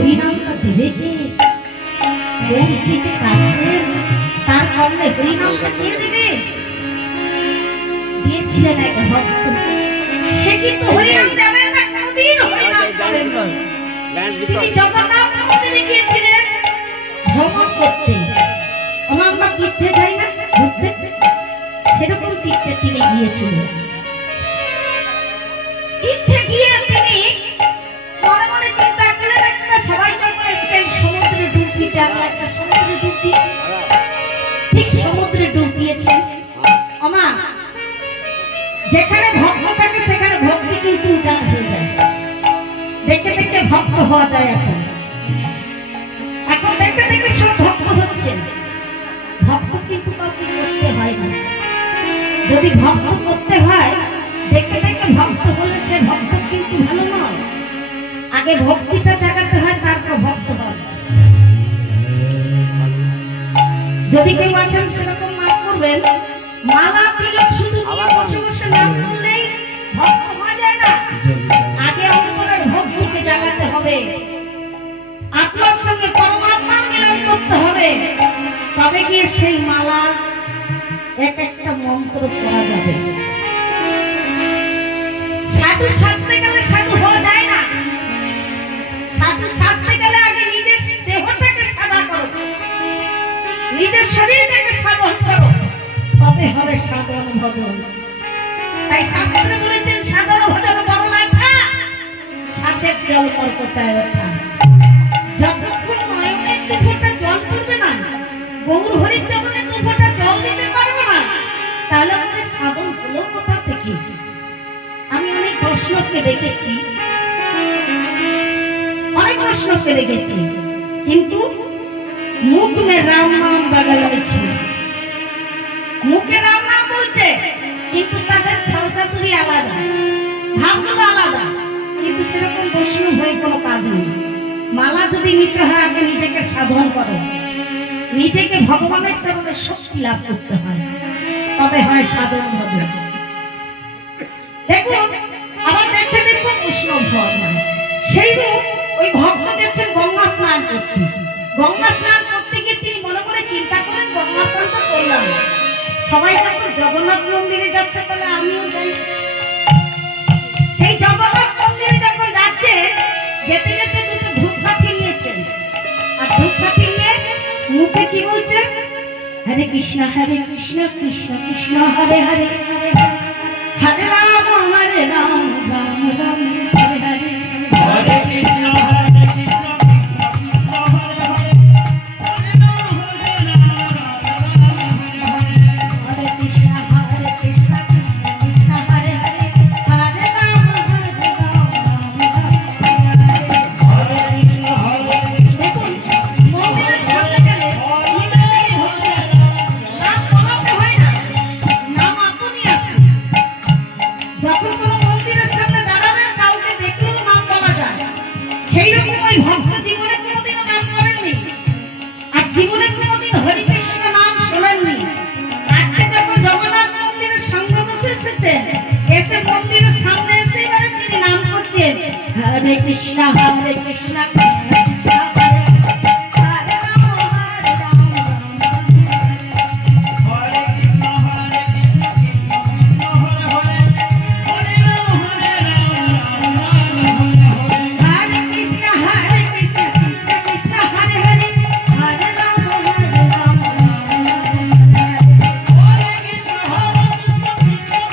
হরিনামটা দেবে কে? কোন পিছে যাচ্ছেন তার কর্ণে হরিনামটা কে দেবে? দিয়েছিলেন এক ভক্ত, সে কিন্তু হরিনাম দেবেন না, কোনদিন হরিনাম দেবেন না। তিনি জগন্নাথ মন্দিরে গিয়েছিলেন ভ্রমণ করতে। আমরা তীর্থে যাই না ঘুরতে, সেরকম তীর্থে তিনি গিয়েছিলেন। তীর্থে গিয়ে তিনি মনে মনে চিন্তা করলেন, একটা সবাই যখন এসেছেন সমুদ্রে ডুব দিতে, আমি একটা সমুদ্রে ডুব দিই। ঠিক সমুদ্রে ডুব দিয়েছেন। আমা যেখানে ভক্ত থাকে সেখানে ভক্তি কিন্তু উজাড় হয়ে যায়। দেখে দেখে ভক্ত হওয়া যায়। এখন দেখে দেখে সব ভক্ত হচ্ছেন। ভক্ত কিন্তু কাউকে করতে হয় না। যদি ভক্ত করতে হয়, দেখে দেখে ভক্ত হলে সে ভক্ত কিন্তু ভালো নয়। আগে ভক্তিটা জাগাতে হয়, তারপর ভক্ত হয়। যদি কেউ আছেন সেরকম নাম করবেন, মালা তিলক শুধু নিয়ে বসে বসে নাম করলেই ভক্ত হওয়া যায় না। আগে অন্তরের ভক্তিকে জাগাতে হবে, আত্মার সঙ্গে পরমাত্মার মিলন করতে হবে, তবে গিয়ে সেই মালার এক একটা মন্ত্র পড়া যাবে। সাধু সাজতে গেলে সাধু হওয়া যায় না। সাধু সাজতে গেলে আগে নিজের দেহটাকে সাদা করো, নিজের শরীরটাকে সাধন করো, তবে হবে সাধন ভজন। তাই শাস্ত্রে বলেছেন, সাধন ভজন বড় লেখা, সাথে জল মর্কচায় ওঠা। যতক্ষণ নয়নের দুফোঁটা জল পড়বে না, গৌর হরির চরণে দুফোঁটা জল দিতে পারবো না, তাহলে আমাদের সাধন হলো কোথা থেকে? আমি অনেক প্রশ্নকে দেখেছি, কিন্তু মুখ মে রাম নাম বগল মে ছিল। মুখে রাম নাম বলছে, কিন্তু তাদের ছলচাতুরি আলাদা, ভাবগুলো আলাদা। কিন্তু সেরকম বৈষ্ণব হয়ে কোনো কাজ নেই। মালা যদি নিতে হয়, আগে নিজেকে সাধন করো, নিজেকে ভগবানের চরণে শক্তি লাভ করতে হয়, তবে হয় সাধন ভজন। দেখুন, আবার দেখে দেখুন বৈষ্ণব হওয়া হয়। সেই রূপ ওই ভক্ত গেছেন গঙ্গা স্নান করতে। গঙ্গা স্নান করতে গিয়ে তিনি মনে মনে চিন্তা করেন, গঙ্গা স্নানটা করলাম, সবাই যখন জগন্নাথ মন্দিরে যাচ্ছে, তাহলে আমিও যাই। সেই জগন্নাথ মন্দিরে যখন যাচ্ছে, যেতে যেতে দুটো ধূপকাঠি নিয়েছেন, আর ধূপকাঠি নিয়ে মুখে কি বলছে? হরে কৃষ্ণ কৃষ্ণ কৃষ্ণ হরে হরে, হরে রাম হরে রাম, রাম রাম হরে হরে, হরে কৃষ্ণ হরে Krishna, Hare Krishna, Hare Krishna, Krishna Krishna, Hare Ram, Hare Ram, Hare Krishna, Hare Krishna, Hare Krishna, Hare Krishna, Krishna Krishna, Hare Hare, Hare Ram, Hare Ram,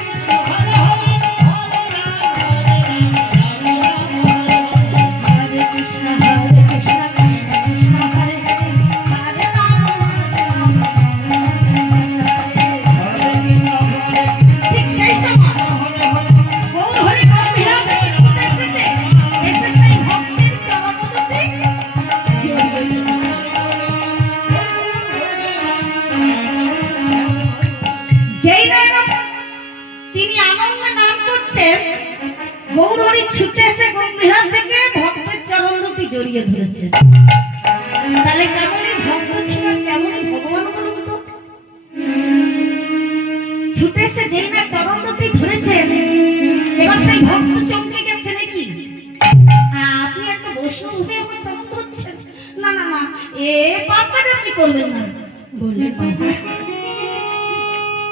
Gour Hari ছুটে এসে গম্ভীরা থেকে ভক্তের চরণ দুটি জড়িয়ে ধরেছে। তাহলে কেমনই ভক্ত ছিলেন, কেমনই ভগবান বলুন তো। ছুটে এসে যেই না চরণ দুটি ধরেছেন, এবার সেই ভক্ত চমকে গেছে নাকি? আপনি একটা বৈষ্ণব হয়ে আমার চরণ করবেন না। বললেন বাবা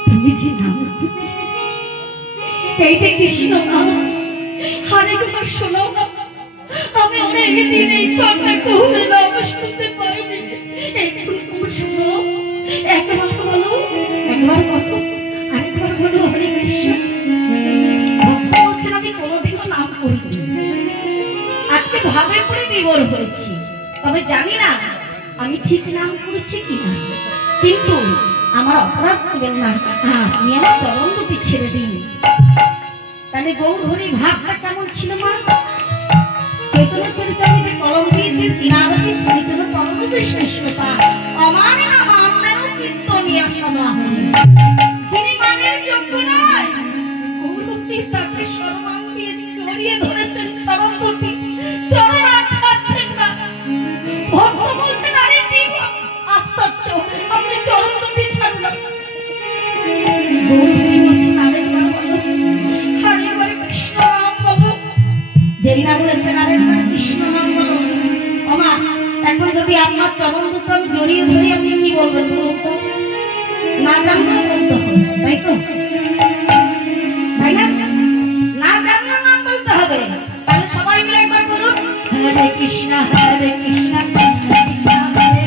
তুমি যে নাম করছো এই যে কৃষ্ণ নাম আরেকবার শোনাও না। আমি অনেক দিন এই কথা কখনো নাম শুনতে পাইনি, একটু শোনো, একবার বলো, একবার বলো, আরেকবার বলো হরে কৃষ্ণ। ভক্ত বলছেন আমি কোনোদিনও নাম করিনি, আজকে ভাবে পড়ে বিবর হয়েছি, তবে জানি না আমি ঠিক নাম করেছি কিনা, কিন্তু আমার অপরাধ করবেন না, আপনি আমার চরণ দুটি ছেড়ে দিন। তাহলে গৌর হরি ভাবটা কেমন ছিল মা? চৈতন্য চরিতামৃতে কলম দিয়েছেন তিনাদপি শ্রীচৈতন্য তরণরূপে শ্রেষ্ঠতা অমানে না মান্যের কীর্তনিয়া সদা হরি। যিনি মানের যোগ্য নয় গৌর ভক্তি তাকে সম্মান দিয়ে জড়িয়ে ধরেছেন চরণ দুটি, চরণ আর ছাড়ছেন না। ভক্ত বলছেন আরে কি আশ্চর্য, আপনি চরণ দুটি ছাড়ুন না। গৌর হরি বলছেন আরেকবার বলো, আরেকবার কৃষ্ণ নাম বলো। যেই না বলেছেন আরেকবার কৃষ্ণ নাম বলো। আমা এখন যদি আপনার চরণ দুটো আমি জড়িয়ে ধরি আপনি কি বলবেন বলুন তো? না জানলেও বলতে হবে, তাই তো? তাই না? না জানলেও নাম বলতে হবে। তাহলে সবাই মিলে একবার বলুন হরে কৃষ্ণ হরে কৃষ্ণ কৃষ্ণ কৃষ্ণ হরে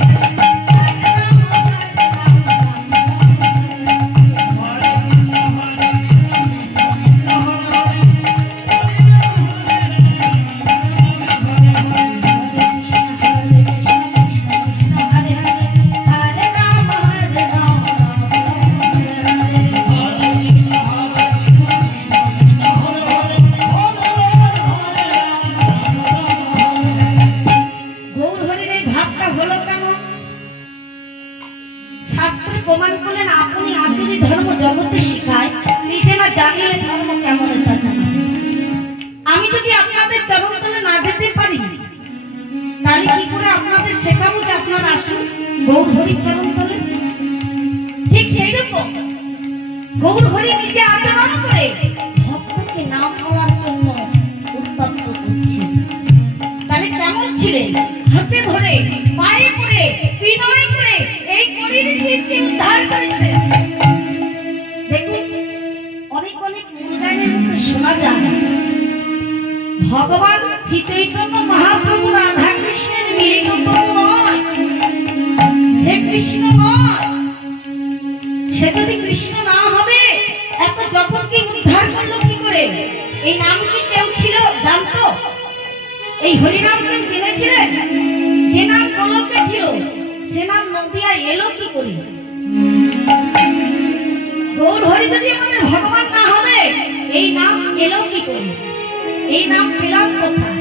প্রমাণ করলেন আপনি আচরি ধর্ম জগতে শিখায়, নিজে না জানিলে ধর্ম কেমন তা জানা। আমি যদি আপনাদের চরণ তলে না যেতে পারি তাহলে কি করে আপনাদের শেখাবো যে আপনারা আসুন গৌর হরির চরণ তলে? ঠিক সেই রকম গৌর হরি নিজে আচরণ করে ভক্তকে নাম পাওয়ার জন্য উত্তপ্ত করছে। তাহলে কেমন ছিলেন? হাতে ধরে পায়ে পড়ে বিনয় করে এই কলির জীবকে উদ্ধার করেছে। দেখুন অনেক অনেক গানের মুখে শোনা যায় ভগবান শ্রী চৈতন্য মহাপ্রভু রাধা কৃষ্ণের মিলিত তনু নয়, সে কৃষ্ণ নয়। সে যদি কৃষ্ণ না হবে এত জগৎকে উদ্ধার করলো কি করে? এই নাম কি কেউ ছিল জানতো? এই হরিনাম কেউ জেনেছিলেন? যে নাম কলকে ছিল সে নাম নদিয়া এলো কি করে? গৌর হরি যদি আমাদের ভগবান না হবে এই নাম এলো কি করে? এই নাম পেলাম কোথায়?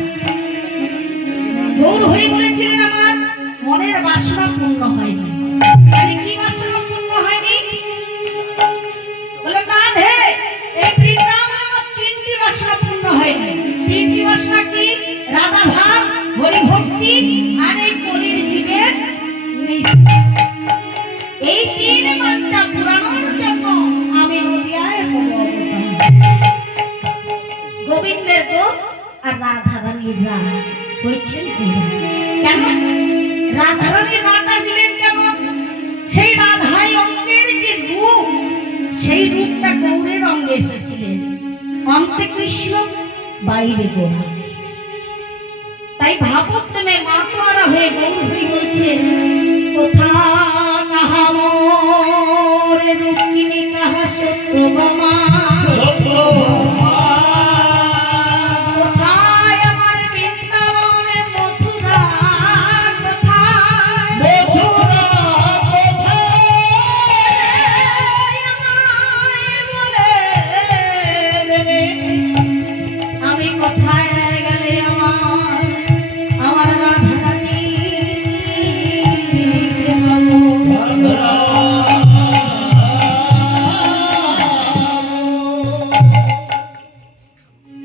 গৌর হরি বলেছিলেন আমার মনের বাসনা পূর্ণ হয়নি। তাহলে কি বাসনা পূর্ণ হয়নি? বলে রাধে এই বৃন্দাবনে আমার তিনটি বাসনা পূর্ণ হয়নি। তিনটি বাসনা কি? রাধা ভাব, হরি ভক্তি আর এই কলির জীবের নিষ্ঠা। এই তিন বাচ্চা পুরানোর জন্য আমি নদিয়ায় হব অবতার। গোবিন্দের গো আর রাধারানীর রা হয়েছেন কেন? রাধারানীর রাটা দিলেন কেন? সেই রাধাই অঙ্গের যে রূপ সেই রূপটা গৌরের অঙ্গে এসেছিলেন। অন্তে কৃষ্ণ বাইরে গোরা। তাই ভাবপ্রেমে মাতোয়ারা হয়ে গৌর হরি বলছে কোথা কাহা মোর রুক্মিণী কাহা সত্যভামা, কোথায় আমার বৃন্দাবনে মথুরা, কোথায় আমায় বলে রে আমি কোথায় গেলে আমার রাধারানী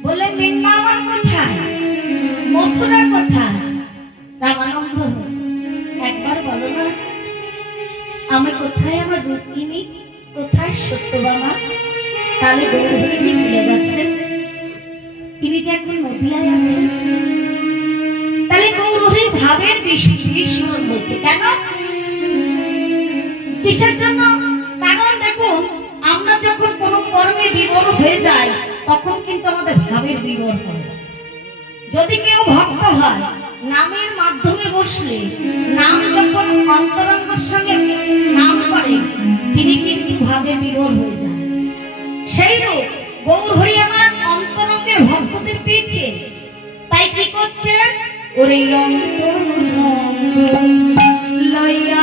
বললেন বৃন্দাবন কোথায়, মথুরা কোথায়? রামানন্দ একবার বলো না আমি কোথায় আমার রুক্মিণী, কোথায় সত্যভামা? তাহলে গৌর হরি ভুলে গেছেন তিনি যে এখন নদিয়ায় আছেন। তাহলে গৌর হরি ভাবের বিস্মরণ হয়েছে কেন? কিসের জন্য? কারণ দেখুন, আমরা যখন কোনো কর্মে বিভোর হয়ে যাই তখন কিন্তু আমাদের ভাবের বিভোর হয়। যদি কেউ ভক্ত হয়, নামের মাধ্যমে বসলে, নাম যখন অন্তরঙ্গের সঙ্গে নাম করে, তিনি কিন্তু ভাবে বিভোর হয়ে যায়। সেই রূপ গৌর হরি আমার অন্তরঙ্গের ভক্তদের পেয়েছে, তাই কি করছে? ওরে অন্তরঙ্গ লইয়া